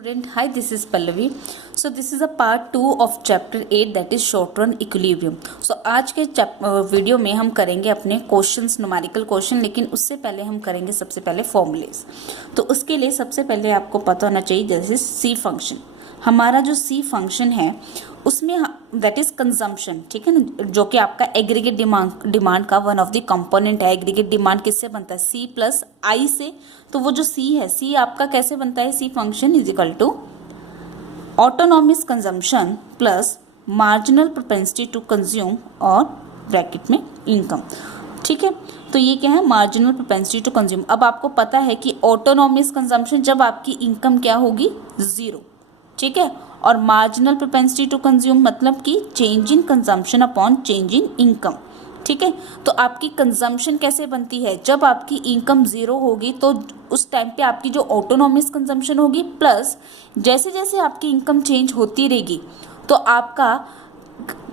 Student, hi, this is Pallavi. So this is a part 2 of chapter 8 that is short run equilibrium. So आज के video में हम करेंगे अपने questions, numerical question, लेकिन उससे पहले हम करेंगे सबसे पहले फॉर्मूलेस. तो उसके लिए सबसे पहले आपको पता होना चाहिए जैसे सी फंक्शन. हमारा जो सी फंक्शन है उसमें दैट इज कंजम्पशन, ठीक है ना, जो कि आपका एग्रीगेट डिमांड का वन ऑफ द कंपोनेंट है. एग्रीगेट डिमांड किससे बनता है? सी प्लस आई से. तो वो जो सी है, सी आपका कैसे बनता है? C function is equal to autonomic consumption plus marginal propensity to consume और ब्रैकेट में इनकम. ठीक है, तो ये क्या है? Marginal propensity to consume. अब आपको पता है कि ऑटोनॉमिक कंजम्पशन जब आपकी इनकम क्या होगी? जीरो. ठीक है, और मार्जिनल प्रोपेंसिटी टू कंज्यूम मतलब कि change in consumption upon change in income. ठीक है, तो आपकी कंजम्पशन कैसे बनती है? जब आपकी इनकम जीरो होगी तो उस टाइम पे आपकी जो ऑटोनॉमिक कंजम्पशन होगी, प्लस जैसे जैसे आपकी इनकम चेंज होती रहेगी तो आपका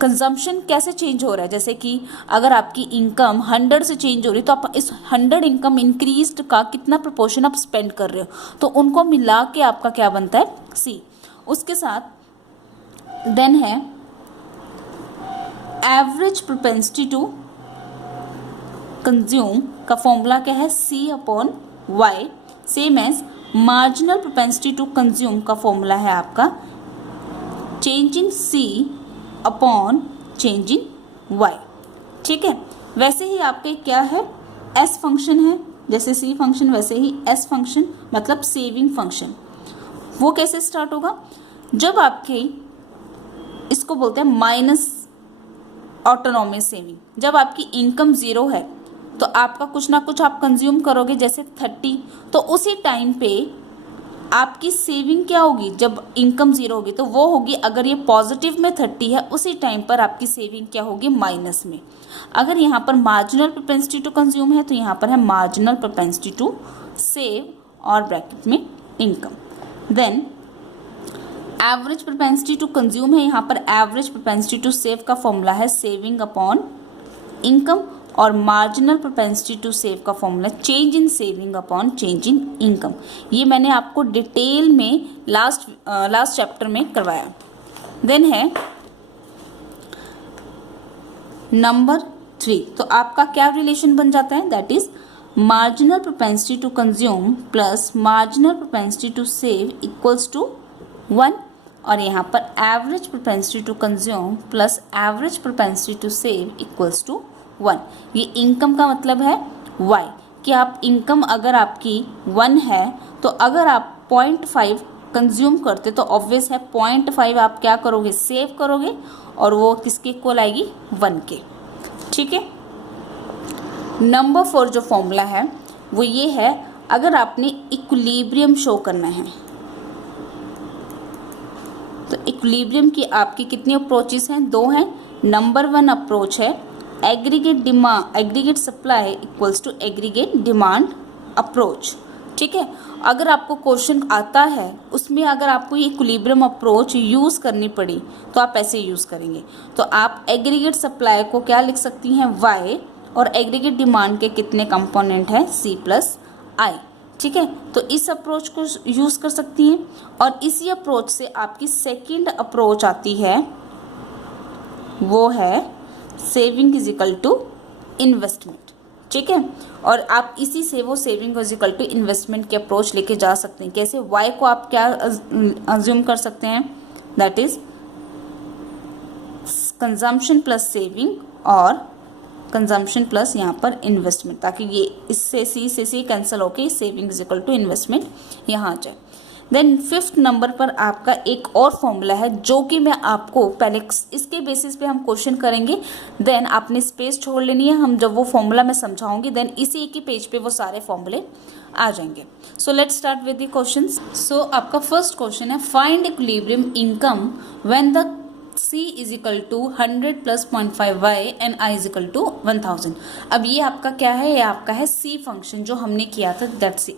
कंजम्पशन कैसे चेंज हो रहा है. जैसे कि अगर आपकी इनकम 100 से चेंज हो रही है तो आप इस 100 इनकम इंक्रीज का कितना प्रोपोर्शन आप स्पेंड कर रहे हो, तो उनको मिला के आपका क्या बनता है? सी. उसके साथ देन है एवरेज प्रोपेंसिटी टू कंज्यूम का फॉर्मूला क्या है? C upon Y. Same as marginal propensity to consume का फॉर्मूला है आपका change in C upon change in Y. ठीक है, वैसे ही आपके क्या है? एस फंक्शन है. जैसे सी फंक्शन वैसे ही एस फंक्शन मतलब सेविंग फंक्शन. वो कैसे स्टार्ट होगा? जब आपके इसको बोलते हैं माइनस ऑटोनॉमिक सेविंग. जब आपकी इनकम जीरो है तो आपका कुछ ना कुछ आप कंज्यूम करोगे, जैसे 30, तो उसी टाइम पे आपकी सेविंग क्या होगी? जब इनकम जीरो होगी तो वो होगी, अगर ये पॉजिटिव में 30 है उसी टाइम पर आपकी सेविंग क्या होगी? माइनस में. अगर यहाँ पर मार्जिनल प्रोपेंसिटी टू कंज्यूम है तो यहाँ पर है मार्जिनल प्रोपेंसिटी टू सेव और ब्रैकेट में income. Then average propensity to consume है, यहाँ पर एवरेज प्रोपेंसिटी टू सेव का फॉर्मूला है सेविंग अपॉन इनकम, और मार्जिनल प्रोपेंसिटी टू सेव का formula change in saving upon change in income. ये मैंने आपको डिटेल में लास्ट चैप्टर में करवाया. देन है नंबर 3. तो आपका क्या रिलेशन बन जाता है? That is marginal propensity to consume plus marginal propensity to save equals to 1, और यहाँ पर average propensity to consume plus average propensity to save equals to 1. ये इनकम का मतलब है y, कि आप इनकम अगर आपकी 1 है तो अगर आप 0.5 कंज्यूम करते तो ऑब्वियस है 0.5 आप क्या करोगे? सेव करोगे, और वो किसके इक्वल आएगी? 1 के. ठीक है, नंबर 4 जो फॉर्मूला है वो ये है, अगर आपने इक्विलिब्रियम शो करना है तो इक्विलिब्रियम की आपकी कितनी अप्रोचेस हैं? 2 हैं. नंबर 1 अप्रोच है aggregate supply equals to aggregate demand approach. ठीक है, अगर आपको क्वेश्चन आता है उसमें अगर आपको ये इक्विलिब्रियम अप्रोच यूज़ करनी पड़ी तो आप ऐसे यूज़ करेंगे. तो आप एग्रीगेट सप्लाई को क्या लिख सकती हैं? y, और एग्रीगेट डिमांड के कितने कंपोनेंट हैं? c प्लस आई. ठीक है, तो इस अप्रोच को यूज़ कर सकती हैं. और इसी अप्रोच से आपकी सेकंड अप्रोच आती है, वो है saving is equal to investment. ठीक है, और आप इसी से वो saving is equal to investment के अप्रोच लेके जा सकते हैं. कैसे? वाई को आप क्या अज्यूम कर सकते हैं? That is consumption plus saving और कंजम्पशन प्लस यहाँ पर इन्वेस्टमेंट, ताकि ये इससे सी कैंसिल होके saving is equal to investment यहाँ आ जाए. देन 5th नंबर पर आपका एक और फॉर्मूला है जो कि मैं आपको पहले इसके बेसिस पे हम क्वेश्चन करेंगे. देन आपने स्पेस छोड़ लेनी है, हम जब वो फॉर्मूला मैं समझाऊंगी देन इसी एक ही पेज पे वो सारे फॉर्मूले आ जाएंगे. So let's start with the questions. So आपका फर्स्ट क्वेश्चन है find equilibrium income when the C is equal to 100 plus 0.5 y and I is equal to 1000. अब ये आपका क्या है? ये आपका है C फंक्शन जो हमने किया था, दैट C.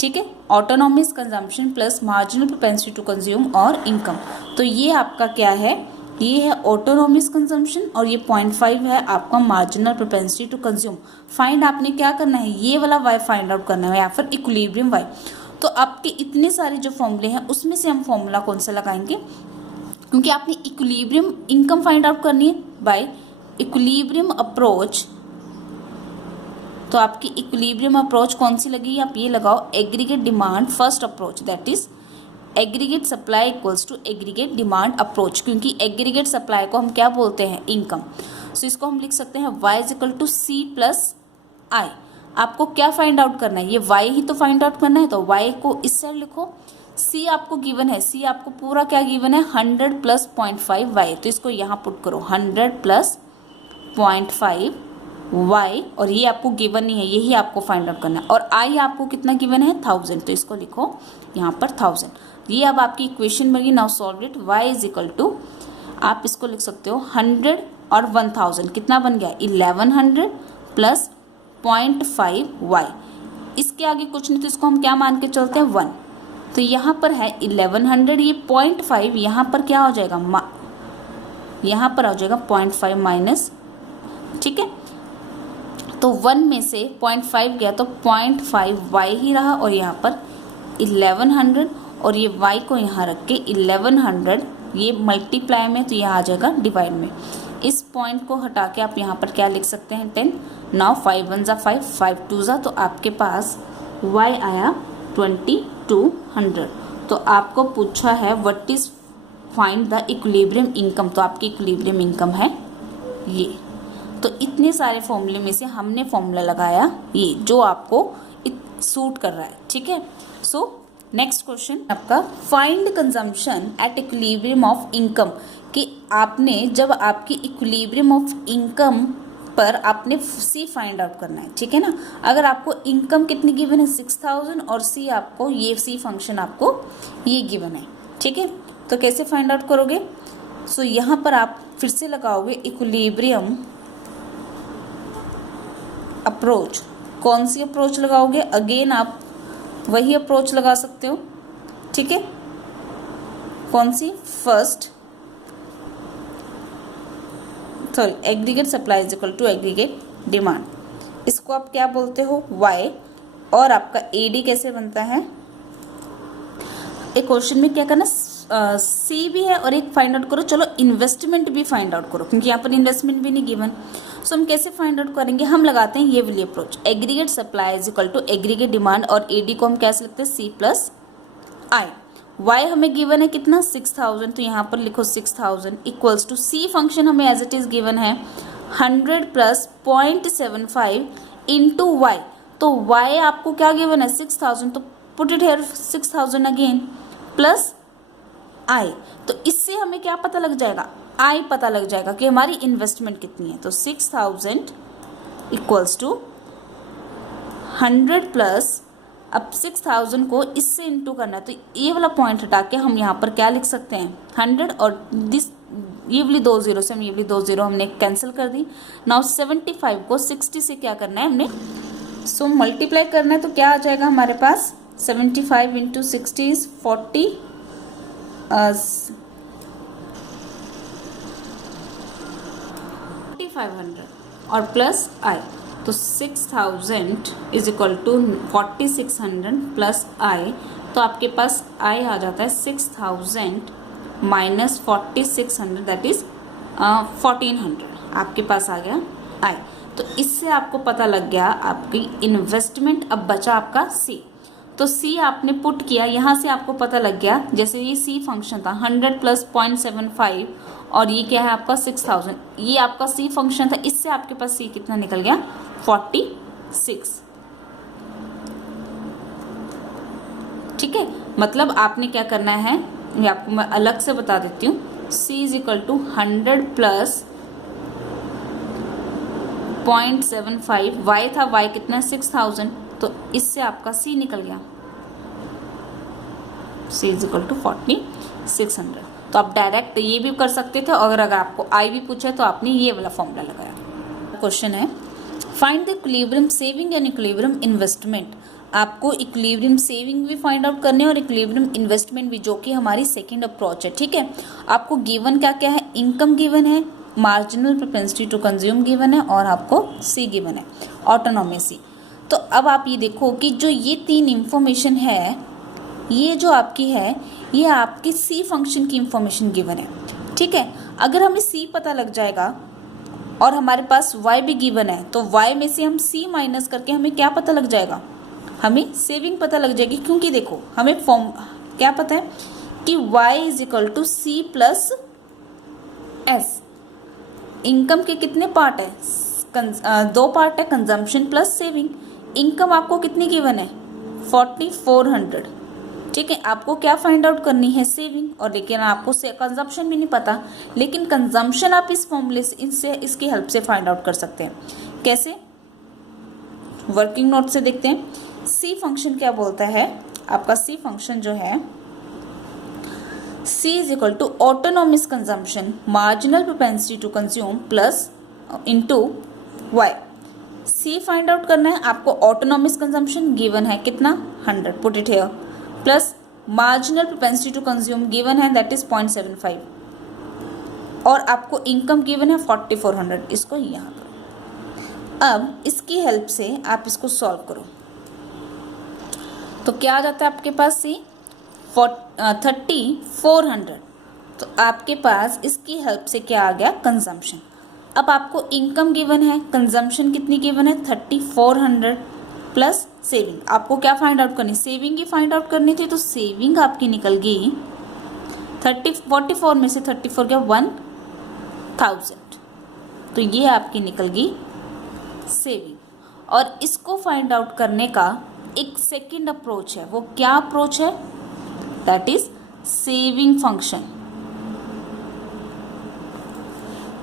ठीक है, autonomic consumption plus marginal propensity to consume और इनकम. तो ये आपका क्या है? ये है ऑटोनॉमिक कंजम्पशन और ये 0.5 है आपका marginal propensity to consume. Find आपने क्या करना है? ये वाला y फाइंड आउट करना है या फिर इक्विलिब्रियम y. तो आपके इतने सारे जो फॉर्मूले हैं उसमें से हम फॉर्मूला कौन सा लगाएंगे, क्योंकि आपने इक्विलिब्रियम इनकम फाइंड आउट करनी है बाय इक्विलिब्रियम अप्रोच। तो आपकी इक्विलिब्रियम अप्रोच कौन सी लगी, आप ये लगाओ aggregate demand first approach, that is aggregate supply equals to aggregate demand approach, क्योंकि एग्रीगेट सप्लाई को हम क्या बोलते हैं, इनकम। सो इसको हम लिख सकते हैं y is equal to C plus I. आपको क्या फाइंड आउट करना है, ये y ही तो फाइंड आउट करना है, तो y को इस साइड लिखो। c आपको गिवन है, c आपको पूरा क्या गिवन है, 100 प्लस 0.5 y, तो इसको यहाँ पुट करो 100 प्लस 0.5 y, और ये आपको गिवन नहीं है, यही आपको फाइंड आउट करना है। और i आपको कितना गिवन है, 1000, तो इसको लिखो यहाँ पर 1000। ये अब आपकी इक्वेशन बनी। Now solve it, y is equal to, आप इसको लिख सकते हो 100 और 1000 कितना बन गया, 1100 प्लस 0.5 y। इसके आगे कुछ नहीं, तो इसको हम क्या मान के चलते हैं, 1। तो यहाँ पर है 1100, ये 0.5 यहाँ पर क्या हो जाएगा, यहाँ पर हो जाएगा 0.5 माइनस, ठीक है। तो 1 में से 0.5 गया तो 0.5 y ही रहा, और यहाँ पर 1100, और ये y को यहाँ रख के 1100 ये मल्टीप्लाई में, तो यह आ जाएगा डिवाइड में। इस पॉइंट को हटा के आप यहाँ पर क्या लिख सकते हैं, 10। नाउ 5 1 ज़ा 5, 5 2 ज़ा, तो आपके पास y आया 2200। तो आपको पूछा है what is find the equilibrium income, तो आपकी इक्विलिब्रियम इनकम है ये। तो इतने सारे फॉर्मूले में से हमने फॉर्मूला लगाया ये जो आपको सूट कर रहा है, ठीक है। सो नेक्स्ट क्वेश्चन आपका, find consumption at equilibrium of income, कि आपने जब आपकी इक्विलिब्रियम ऑफ इनकम पर आपने सी फाइंड आउट करना है, ठीक है ना। अगर आपको इनकम कितनी गिवन है, 6000, और सी आपको ये सी फंक्शन आपको ये गिवन है, ठीक है। तो कैसे फाइंड आउट करोगे, सो यहाँ पर आप फिर से लगाओगे इक्विलिब्रियम अप्रोच। कौन सी अप्रोच लगाओगे, अगेन आप वही अप्रोच लगा सकते हो, ठीक है। कौन सी, first, sorry, aggregate supply is equal to aggregate demand. इसको आप क्या बोलते हो, y, और आपका AD कैसे बनता है, एक क्वेश्चन में क्या करना, सी भी है और एक फाइंड आउट करो, चलो इन्वेस्टमेंट भी फाइंड आउट करो, क्योंकि यहाँ पर इन्वेस्टमेंट भी नहीं गिवन। सो हम कैसे फाइंड आउट करेंगे, हम लगाते हैं ये वाली approach, aggregate supply is equal to aggregate demand, और AD को हम कैसे लिखते हैं, C प्लस आई। y हमें गिवन है कितना, 6000, तो यहाँ पर लिखो 6000 इक्वल्स टू C फंक्शन हमें एज इट इज गिवन है 100 प्लस 0.75 इंटू y। तो y आपको क्या गिवन है, 6000, तो put it here 6000 again plus i। तो इससे हमें क्या पता लग जाएगा, i पता लग जाएगा कि हमारी इन्वेस्टमेंट कितनी है। तो 6000 इक्वल्स टू 100 प्लस, अब 6000 को इससे इंटू करना है, तो ये वाला पॉइंट हटा के हम यहाँ पर क्या लिख सकते हैं, 100, और दिस ये वाली 2 0 से हम ये वाली 2 0 हमने कैंसिल कर दी। नाउ 75 को 60 से क्या करना है हमने, सो मल्टीप्लाई करना है, तो क्या आ जाएगा हमारे पास, 75 इंटू 60 इज 4500 और प्लस आई, तो 6000 इज इक्वल टू 4600 प्लस आई। तो आपके पास आई आ जाता है 6000 माइनस 4600, दैट इज 1400, आपके पास आ गया आई। तो इससे आपको पता लग गया आपकी इन्वेस्टमेंट, अब बचा आपका सी। तो सी आपने पुट किया, यहाँ से आपको पता लग गया, जैसे ये सी फंक्शन था 100 प्लस 0.75, और ये क्या है आपका 6000, ये आपका सी फंक्शन था, इससे आपके पास सी कितना निकल गया, 46, ठीक है। मतलब आपने क्या करना है, ये आपको मैं अलग से बता देती हूँ, C is equal to 100 plus 0.75, y था, y कितना 6000, तो इससे आपका C निकल गया, C इज इक्वल टू 4600। तो आप डायरेक्ट ये भी कर सकते थे, और अगर आपको I भी पूछे तो आपने ये वाला फॉर्मूला लगाया। क्वेश्चन है, find the equilibrium saving and equilibrium investment. आपको इक्विलिब्रियम सेविंग भी फाइंड आउट करने और इक्विलिब्रियम इन्वेस्टमेंट भी, जो कि हमारी सेकंड अप्रोच है, ठीक है। आपको गिवन क्या क्या है, इनकम गिवन है, marginal propensity to consume given है, और आपको सी गिवन है, ऑटोनॉमी सी। तो अब आप ये देखो कि जो ये तीन इंफॉर्मेशन है ये जो आपकी है ये आपकी सी फंक्शन की इंफॉर्मेशन गिवन है, ठीक है। अगर हमें सी पता लग जाएगा और हमारे पास y भी गिवन है तो y में से हम c माइनस करके हमें क्या पता लग जाएगा, हमें सेविंग पता लग जाएगी। क्योंकि देखो हमें फॉर्म क्या पता है कि y is equal to C plus S. Income के कितने पार्ट है, 2 पार्ट है, कंजम्पशन प्लस सेविंग। इनकम आपको कितनी गिवन है 4400, ठीक है। आपको क्या फाइंड आउट करनी है, सेविंग, और लेकिन आपको से कंजम्पशन भी नहीं पता, लेकिन कंजम्पशन आप इस फॉर्मूले से इनसे इसकी हेल्प से फाइंड आउट कर सकते हैं। कैसे, वर्किंग नोट से देखते हैं। सी फंक्शन क्या बोलता है, आपका सी फंक्शन जो है C is equal to autonomous consumption marginal propensity to consume plus into y। C find out करना है आपको, ऑटोनॉमस कंजम्पशन गिवन है कितना 100, put it here, plus marginal propensity to consume given है दैट इज 0.75, और आपको इनकम गिवन है 4400। इसको यहाँ करो। अब इसकी हेल्प से आप इसको सॉल्व करो तो क्या आ जाता है आपके पास C 3400। तो आपके पास इसकी हेल्प से क्या आ गया, कंजम्पशन। अब आपको इनकम गिवन है, कंजम्पशन कितनी गिवन है 3400 प्लस सेविंग। आपको क्या फाइंड आउट करनी, सेविंग ही फाइंड आउट करनी थी। तो सेविंग आपकी निकल गई 44 में से 34 गया 1000, तो ये आपकी निकल गई सेविंग। और इसको फाइंड आउट करने का एक सेकंड अप्रोच है, वो क्या अप्रोच है, दैट इज सेविंग फंक्शन।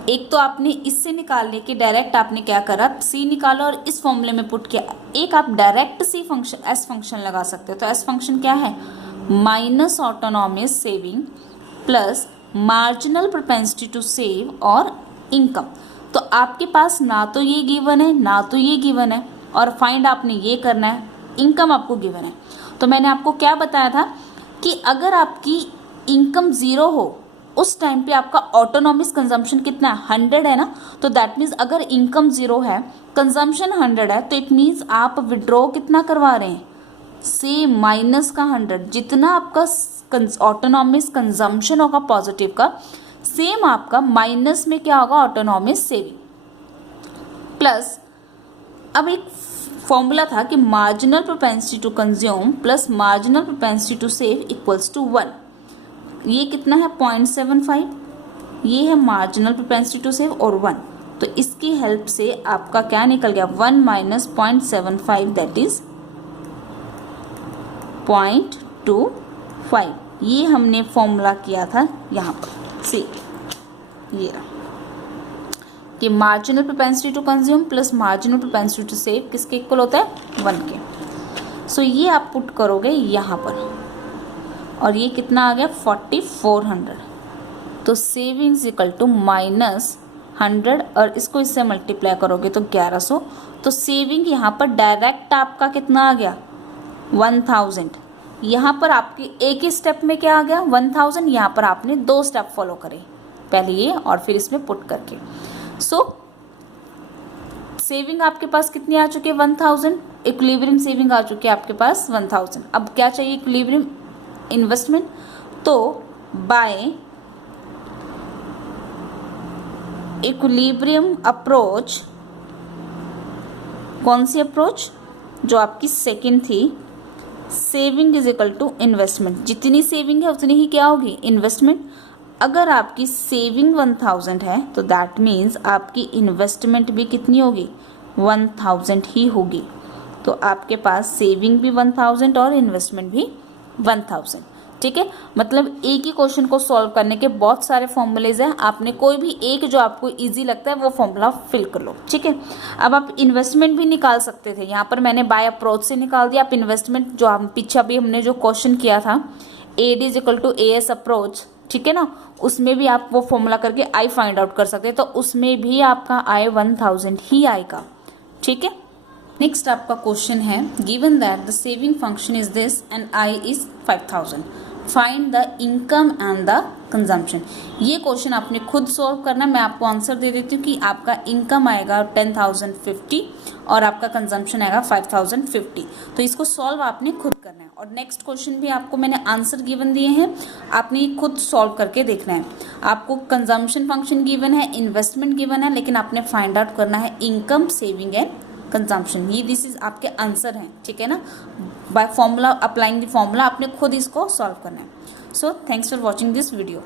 एक तो आपने इससे निकालने के डायरेक्ट आपने क्या करा, सी निकाला और इस फॉर्मूले में पुट किया। एक आप direct C function S function लगा सकते हो। तो एस फंक्शन क्या है, minus autonomous saving plus marginal propensity to save और इनकम। तो आपके पास ना तो ये गिवन है ना तो ये गिवन है, और फाइंड आपने ये करना है, इनकम आपको गिवन है। तो मैंने आपको क्या बताया था कि अगर आपकी इनकम 0 हो उस टाइम पे आपका ऑटोनॉमस कंजम्पशन कितना है 100 है ना। तो दैट मीन्स अगर इनकम 0 है, कंजम्पशन 100 है, तो इट मीन्स आप विड्रॉ कितना करवा रहे हैं, से माइनस का 100। जितना आपका ऑटोनॉमस कंजम्पशन होगा पॉजिटिव का, सेम आपका माइनस में क्या होगा, ऑटोनॉमस सेविंग। प्लस अब एक फॉर्मूला था कि marginal propensity to consume plus marginal propensity to save equals to 1। ये कितना है 0.75, ये है मार्जिनल प्रोपेंसिटी टू सेव और 1। तो इसकी हेल्प से आपका क्या निकल गया, 1 माइनस 0.75 दैट इज 0.25। ये हमने फॉर्मूला किया था यहाँ पर, सी ये रहा कि marginal propensity to consume plus marginal propensity to save किसके इक्वल होता है 1 के। सो ये आप पुट करोगे यहाँ पर और ये कितना आ गया 4400। तो सेविंग्स इक्वल टू माइनस 100 और इसको इससे मल्टीप्लाई करोगे तो 1100। तो सेविंग यहाँ पर डायरेक्ट आपका कितना आ गया 1000। यहाँ पर आपके एक ही स्टेप में क्या आ गया 1000। यहाँ पर आपने 2 स्टेप फॉलो करे, पहले ये और फिर इसमें पुट करके। सो सेविंग आपके पास कितनी आ चुकी है 1000, इक्विलिब्रियम सेविंग आ चुकी है आपके पास 1000। अब क्या चाहिए इक्विलिब्रियम इन्वेस्टमेंट, तो बाय इक्विलिब्रियम अप्रोच, कौन सी अप्रोच, जो आपकी सेकंड थी, saving is equal to investment. जितनी सेविंग है उतनी ही क्या होगी इन्वेस्टमेंट। अगर आपकी सेविंग 1000 है तो दैट मीन्स आपकी इन्वेस्टमेंट भी कितनी होगी 1000 ही होगी। तो आपके पास सेविंग भी 1000 और इन्वेस्टमेंट भी 1000, ठीक है। मतलब एक ही क्वेश्चन को सॉल्व करने के बहुत सारे फॉर्मूलेज हैं, आपने कोई भी एक जो आपको इजी लगता है वो फॉर्मूला फिल कर लो, ठीक है। अब आप इन्वेस्टमेंट भी निकाल सकते थे, यहाँ पर मैंने बाय अप्रोच से निकाल दिया। आप इन्वेस्टमेंट जो हम पीछे अभी हमने जो क्वेश्चन किया था AD is equal to AS approach, ठीक है ना, उसमें भी आप वो फॉर्मूला करके I फाइंड आउट कर सकते हैं। तो उसमें भी आपका I 1000 ही आएगा, ठीक है। नेक्स्ट आपका क्वेश्चन है given that the saving function is this and I is 5000। Find the income and the consumption. ये क्वेश्चन आपने खुद सॉल्व करना है। मैं आपको आंसर दे देती हूँ कि आपका इनकम आएगा 10,050 और आपका कंजम्पशन आएगा 5,050। तो इसको सॉल्व आपने खुद करना है। और नेक्स्ट क्वेश्चन भी आपको मैंने आंसर गिवन दिए हैं, आपने खुद सॉल्व करके देखना है। आपको कंजम्पशन फंक्शन गिवन है, इन्वेस्टमेंट गिवन है, लेकिन आपने फाइंड आउट करना है इनकम, सेविंग एंड कंजम्पशन। ये दिस इज आपके आंसर हैं, ठीक है ना। By formula, applying the formula आपने खुद इसको सॉल्व करना है। So thanks for watching this video.